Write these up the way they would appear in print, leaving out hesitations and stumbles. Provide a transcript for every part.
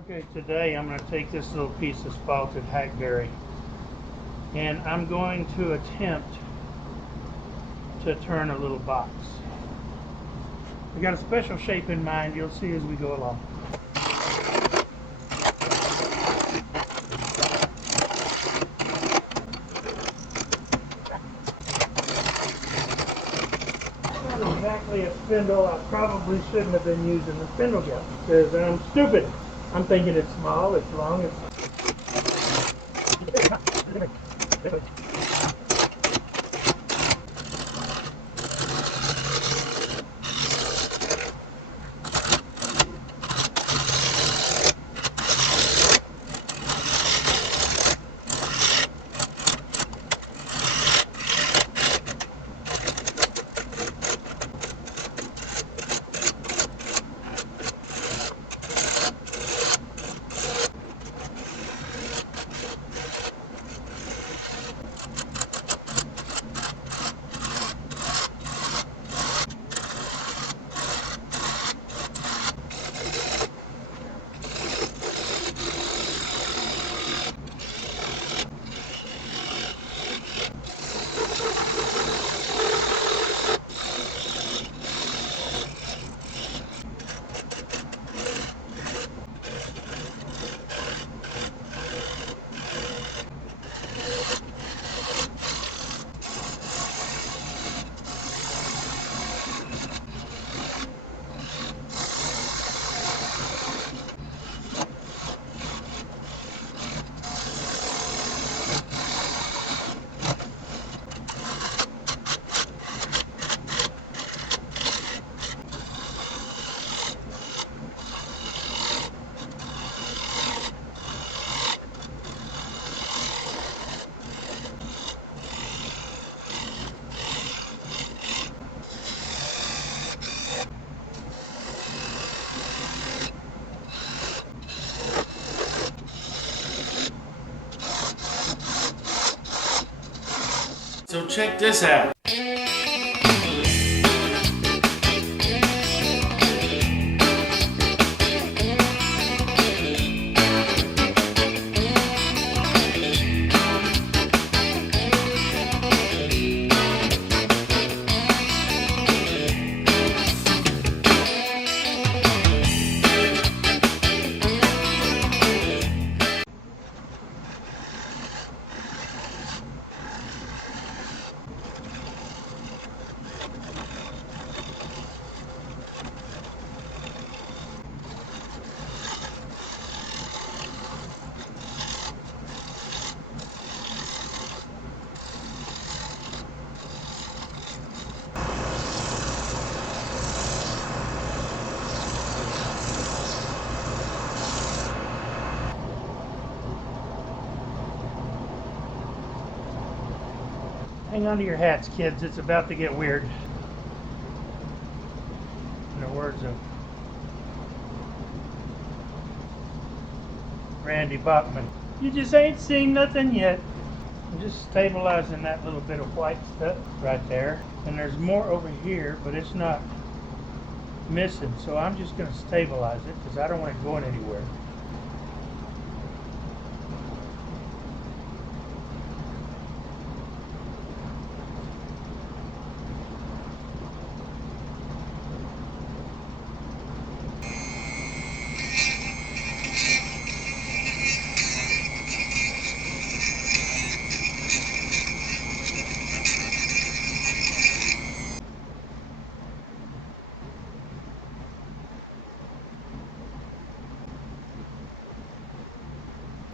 Okay, today I'm going to take this little piece of spalted hackberry and I'm going to attempt to turn a little box. I got a special shape in mind, you'll see as we go along. Not exactly a spindle. I probably shouldn't have been using the spindle gap because I'm stupid. I'm thinking it's small, it's long, it's... So check this out. Hang on to your hats, kids. It's about to get weird. In the words of Randy Bachman, you just ain't seen nothing yet. I'm just stabilizing that little bit of white stuff right there. And there's more over here, but it's not missing. So I'm just going to stabilize it because I don't want it going anywhere.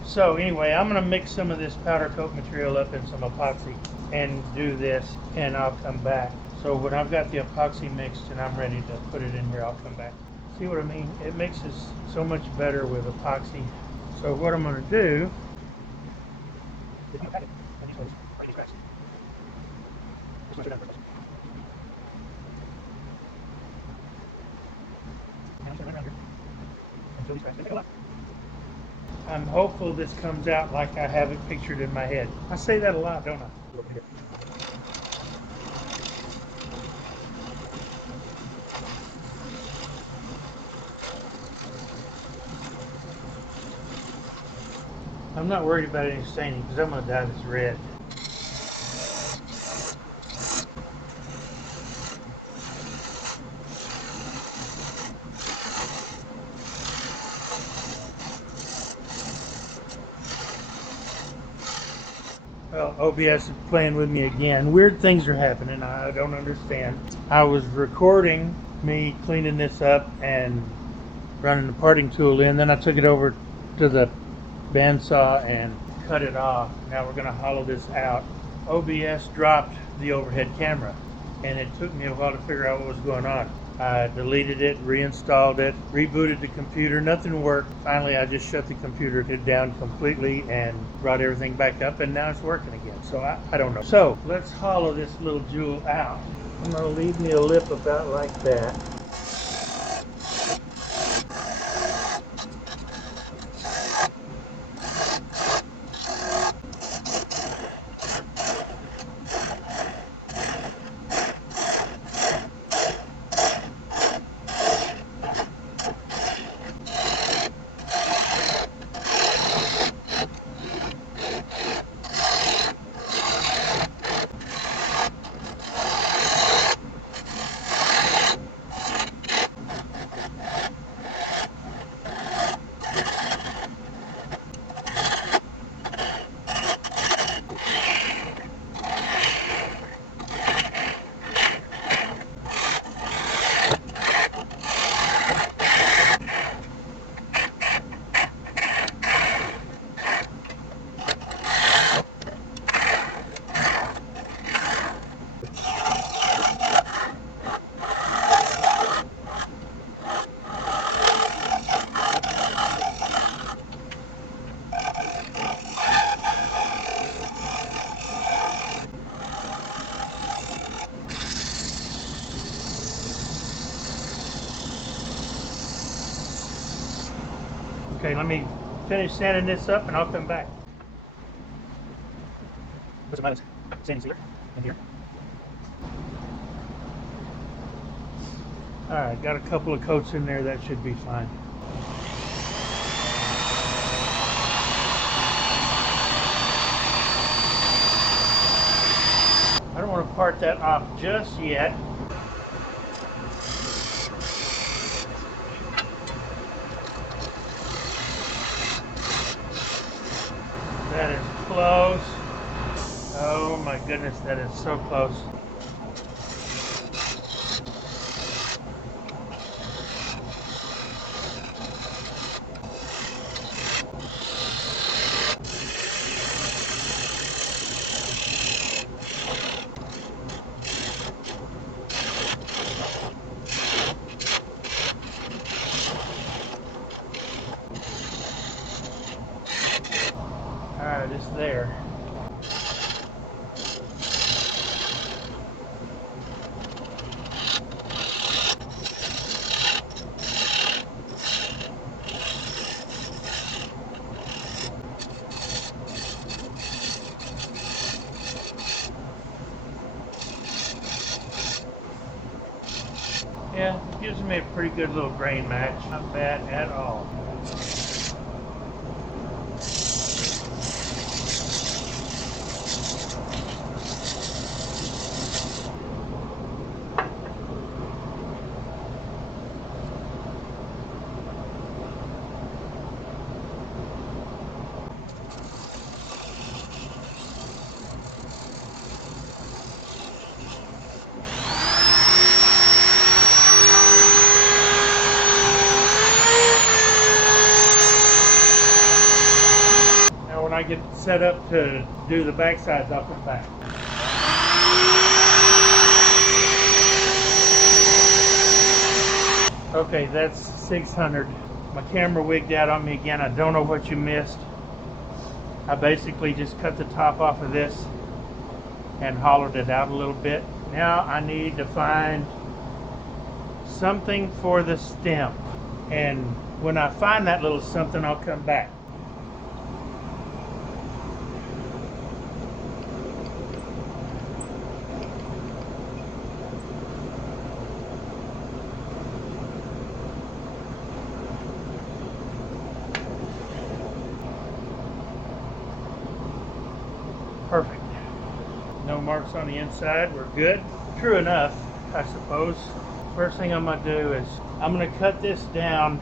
So anyway, I'm going to mix some of this powder coat material up in some epoxy and do this, and I'll come back. So when I've got the epoxy mixed and I'm ready to put it in here, I'll come back. See what I mean? It mixes so much better with epoxy. So what I'm going to do... I'm hopeful this comes out like I have it pictured in my head. I say that a lot, don't I? I'm not worried about any staining because I'm going to dye this red. Well, OBS is playing with me again. Weird things are happening. I don't understand. I was recording me cleaning this up and running the parting tool in. Then I took it over to the bandsaw and cut it off. Now we're going to hollow this out. OBS dropped the overhead camera, and it took me a while to figure out what was going on. I deleted it, reinstalled it, rebooted the computer, nothing worked. Finally, I just shut the computer down completely and brought everything back up, and now it's working again. So I don't know. So let's hollow this little jewel out. I'm going to leave me a lip about like that. Okay, let me finish sanding this up and I'll come back. Put some sanding sealer in here. Alright, got a couple of coats in there, that should be fine. I don't want to part that off just yet. That is close. Oh my goodness, that is so close. Alright, it's there. Yeah, it gives me a pretty good little grain match. Not bad at all. When I get set up to do the back sides, I'll come back. Okay, that's 600. My camera wigged out on me again. I don't know what you missed. I basically just cut the top off of this and hollowed it out a little bit. Now I need to find something for the stem. And when I find that little something, I'll come back. Perfect. No marks on the inside, we're good. True enough, I suppose. First thing I'm gonna do is I'm gonna cut this down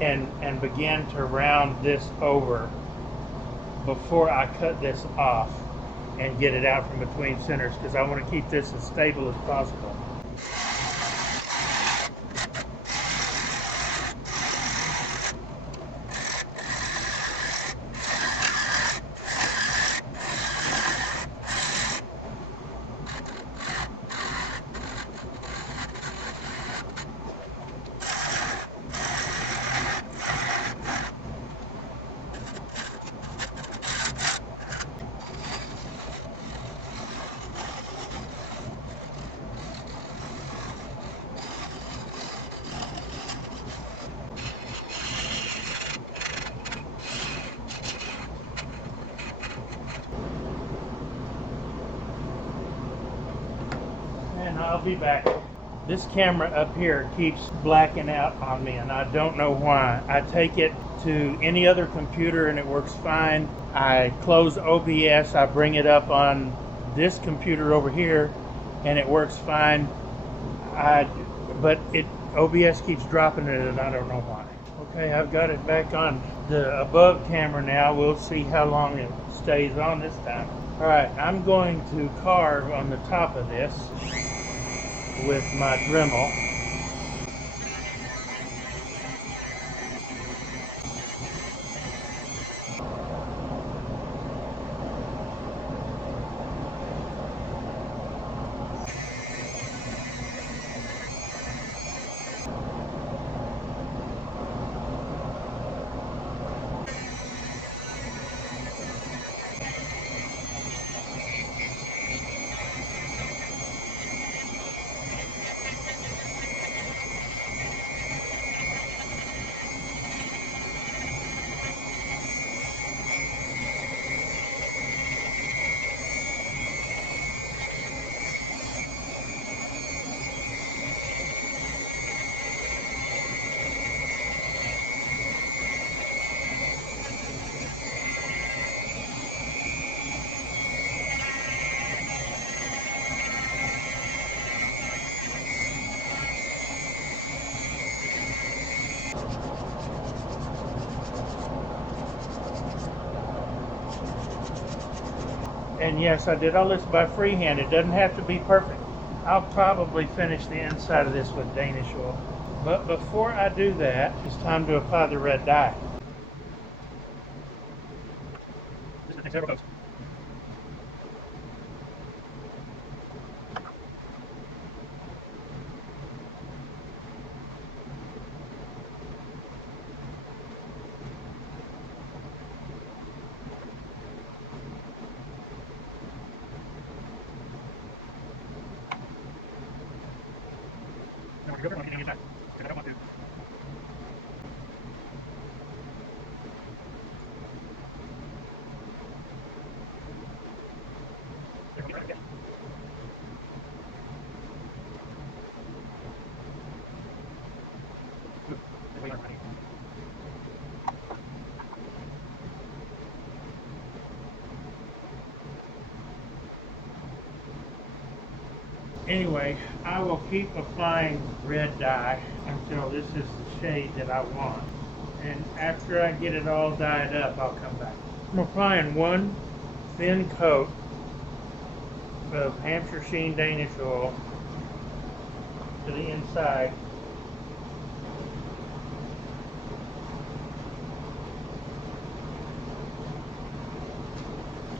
and begin to round this over before I cut this off and get it out from between centers, because I want to keep this as stable as possible. And I'll be back. This camera up here keeps blacking out on me and I don't know why. I take it to any other computer and it works fine. I close OBS, I bring it up on this computer over here and it works fine. But OBS keeps dropping it and I don't know why. Okay, I've got it back on the above camera now. We'll see how long it stays on this time. Alright, I'm going to carve on the top of this with my Dremel. And yes, I did all this by freehand. It doesn't have to be perfect. I'll probably finish the inside of this with Danish oil. But before I do that, it's time to apply the red dye. Anyway, I will keep applying red dye until this is the shade that I want. And after I get it all dyed up, I'll come back. I'm applying one thin coat of Hampshire Sheen Danish oil to the inside.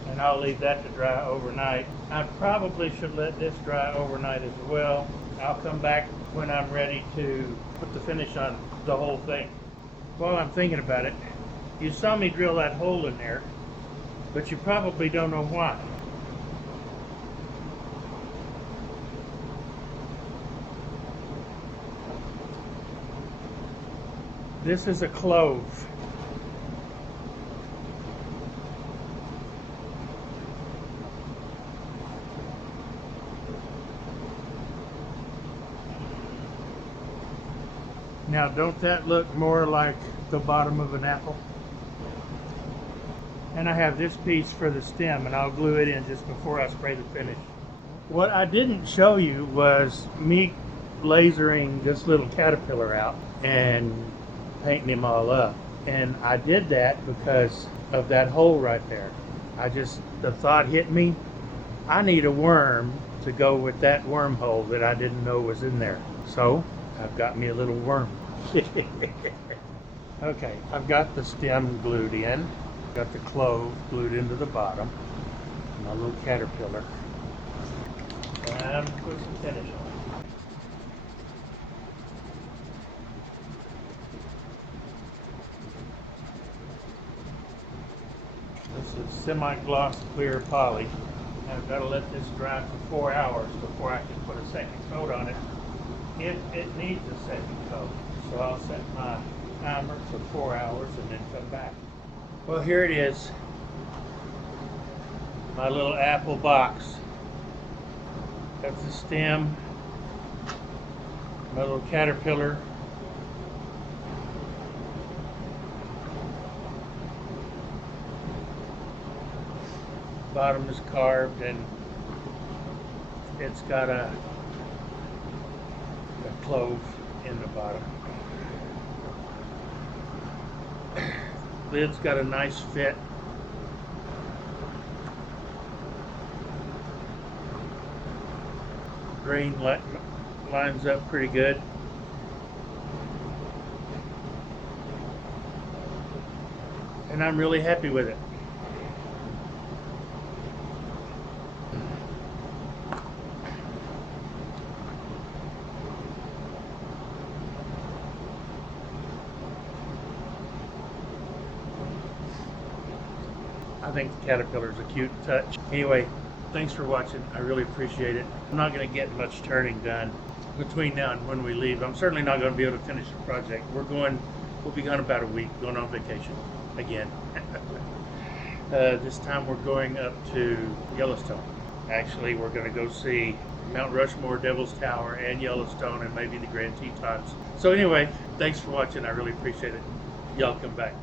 And I'll leave that to dry overnight. I probably should let this dry overnight as well. I'll come back when I'm ready to put the finish on the whole thing. While I'm thinking about it, you saw me drill that hole in there, but you probably don't know why. This is a clove. Now, don't that look more like the bottom of an apple? And I have this piece for the stem, and I'll glue it in just before I spray the finish. What I didn't show you was me lasering this little caterpillar out and painting him all up. And I did that because of that hole right there. The thought hit me, I need a worm to go with that wormhole that I didn't know was in there. So I've got me a little worm. Okay, I've got the stem glued in, got the clove glued into the bottom, my little caterpillar. And put some finish on. This is semi-gloss clear poly. I've got to let this dry for 4 hours before I can put a second coat on it. If it needs a second coat. So I'll set my timer for 4 hours and then come back. Well, here it is. My little apple box. That's the stem. My little caterpillar. Bottom is carved and it's got a clove in the bottom. Lid's got a nice fit. Grain lines up pretty good. And I'm really happy with it. I think the caterpillar's a cute touch. Anyway, thanks for watching. I really appreciate it. I'm not going to get much turning done between now and when we leave. I'm certainly not going to be able to finish the project. We'll be gone about a week, going on vacation again. This time we're going up to Yellowstone. Actually, we're going to go see Mount Rushmore, Devil's Tower, and Yellowstone, and maybe the Grand Tetons. So anyway, thanks for watching. I really appreciate it. Y'all come back.